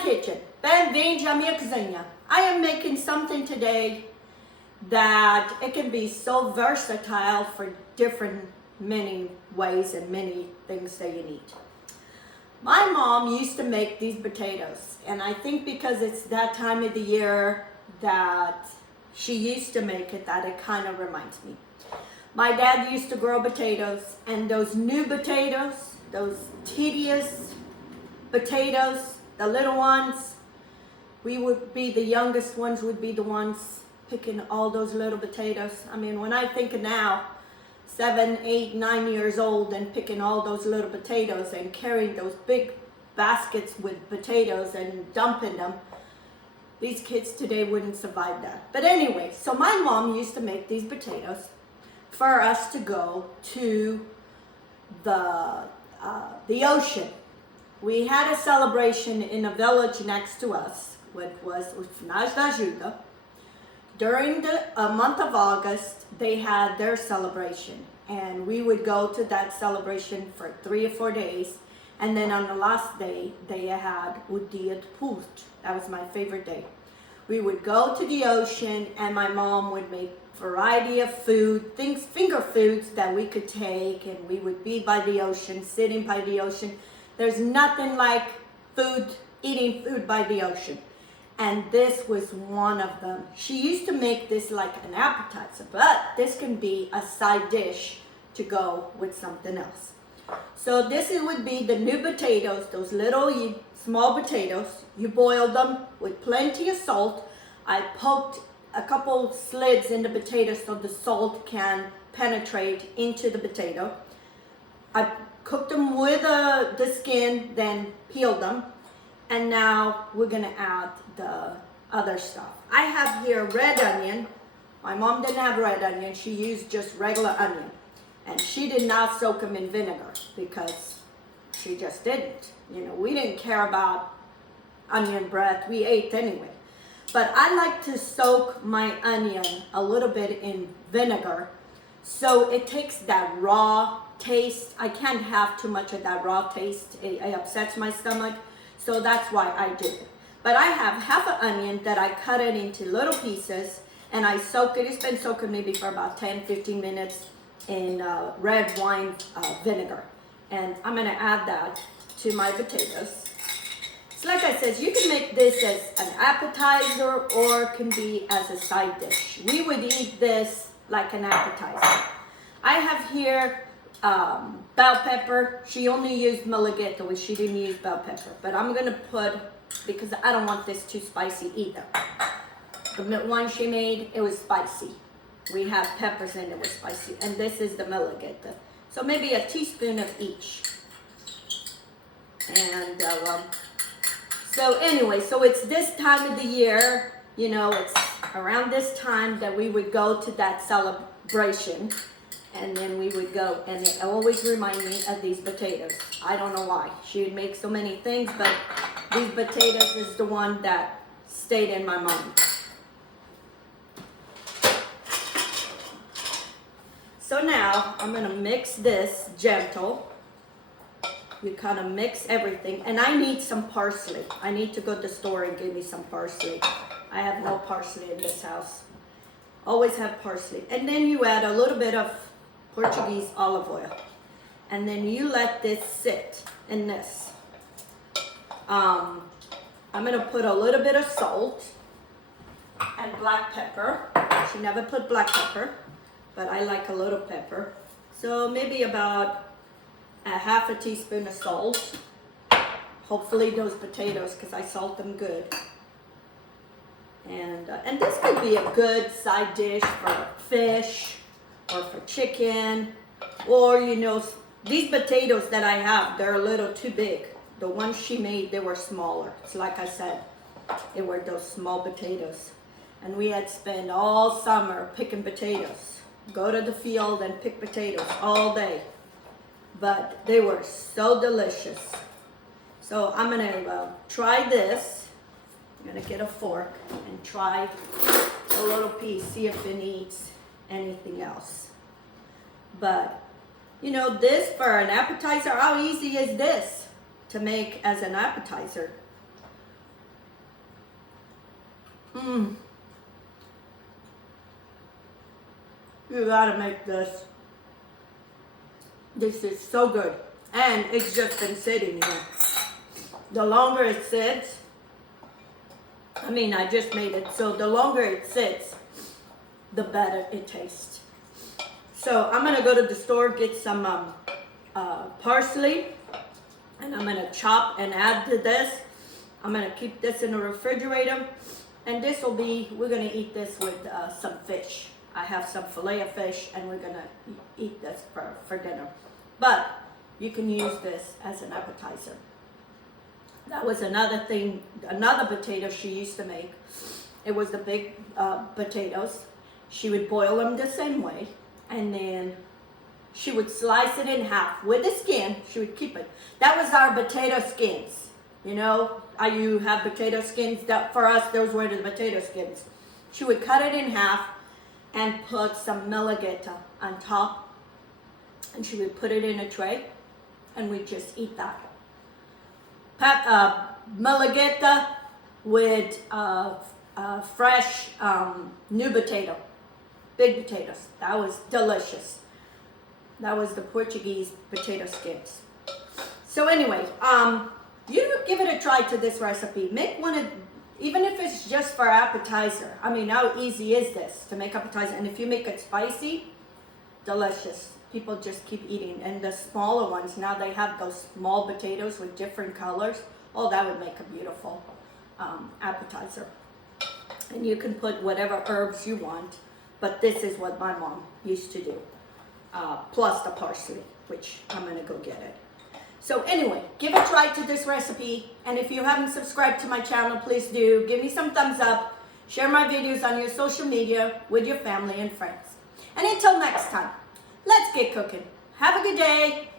kitchen. Bem-vindo à minha cozinha. I am making something today that it can be so versatile for different many ways and many things that you need. My mom used to make these potatoes, and I think because it's that time of the year that she used to make it, that it kind of reminds me. My dad used to grow potatoes, and those new potatoes, those tedious potatoes, the little ones, we would be the youngest ones, would be the ones picking all those little potatoes. I mean, when I think of now, 7, 8, 9 years old and picking all those little potatoes and carrying those big baskets with potatoes and dumping them, these kids today wouldn't survive that. But anyway, so my mom used to make these potatoes for us to go to the ocean. We had a celebration in a village next to us, which was o Finais da Ajuda. During the month of August, they had their celebration, and we would go to that celebration for 3 or 4 days. And then on the last day, they had o Dia de Porto. That was my favorite day. We would go to the ocean, and my mom would make variety of food, things, finger foods that we could take, and we would be by the ocean, sitting by the ocean. There's nothing like eating food by the ocean. And this was one of them. She used to make this like an appetizer, but this can be a side dish to go with something else. So this would be the new potatoes, those little small potatoes. You boil them with plenty of salt. I poked a couple slits in the potato so the salt can penetrate into the potato. I cooked them with the skin, then peeled them. And now we're gonna add the other stuff. I have here red onion. My mom didn't have red onion. She used just regular onion. And she did not soak them in vinegar because she just didn't. You know, we didn't care about onion breath. We ate anyway. But I like to soak my onion a little bit in vinegar so it takes that raw taste. I can't have too much of that raw taste. It upsets my stomach. So that's why I do it. But I have half an onion that I cut it into little pieces, and I soak it. It's been soaking maybe for about 10, 15 minutes in red wine vinegar. And I'm gonna add that to my potatoes. So like I said, you can make this as an appetizer or it can be as a side dish. We would eat this like an appetizer. I have here bell pepper. She only used malagueta, which she didn't use bell pepper. But I'm gonna put, because I don't want this too spicy either. The one she made, it was spicy. We have peppers in it with spicy, and this is the malagueta. So maybe a teaspoon of each. And so anyway, so it's this time of the year, you know, it's around this time that we would go to that celebration. And then we would go, and it always reminded me of these potatoes. I don't know why. She would make so many things, but these potatoes is the one that stayed in my mind. So now I'm gonna mix this gentle. You kind of mix everything, and I need some parsley. I need to go to the store and give me some parsley. I have no parsley in this house. Always have parsley. And then you add a little bit of Portuguese olive oil, and then you let this sit in this. I'm gonna put a little bit of salt and black pepper. She never put black pepper, but I like a little pepper. So maybe about a half a teaspoon of salt. Hopefully those potatoes, because I salt them good. And this could be a good side dish for fish or for chicken, or you know, these potatoes that I have, they're a little too big. The ones she made, they were smaller. It's like I said, they were those small potatoes. And we had spent all summer picking potatoes. Go to the field and pick potatoes all day. But they were so delicious. So I'm gonna try this. I'm gonna get a fork and try a little piece, see if it needs anything else. But you know, this for an appetizer, how easy is this to make as an appetizer? Mmm. You gotta make this. This is so good. And it's just been sitting here. The longer it sits, I mean, I just made it, so the longer it sits, the better it tastes. So I'm gonna go to the store, get some parsley, and I'm gonna chop and add to this. I'm gonna keep this in the refrigerator, and this will be, we're gonna eat this with some fish. I have some fillet of fish, and we're gonna eat this for dinner. But you can use this as an appetizer. That was another thing, another potato she used to make. It was the big potatoes. She would boil them the same way, and then she would slice it in half with the skin. She would keep it. That was our potato skins. You know, you have potato skins. That for us, those were the potato skins. She would cut it in half and put some malagueta on top, and she would put it in a tray, and we'd just eat that. Malagueta with fresh new potato, big potatoes. That was delicious. That was the Portuguese potato skins. So anyway, you give it a try to this recipe. Make one, even if it's just for appetizer. I mean, how easy is this to make appetizer? And if you make it spicy, delicious. People just keep eating. And the smaller ones, now they have those small potatoes with different colors. Oh, that would make a beautiful appetizer. And you can put whatever herbs you want, but this is what my mom used to do. Plus the parsley, which I'm gonna go get it. So anyway, give a try to this recipe. And if you haven't subscribed to my channel, please do. Give me some thumbs up. Share my videos on your social media with your family and friends. And until next time, let's get cooking. Have a good day.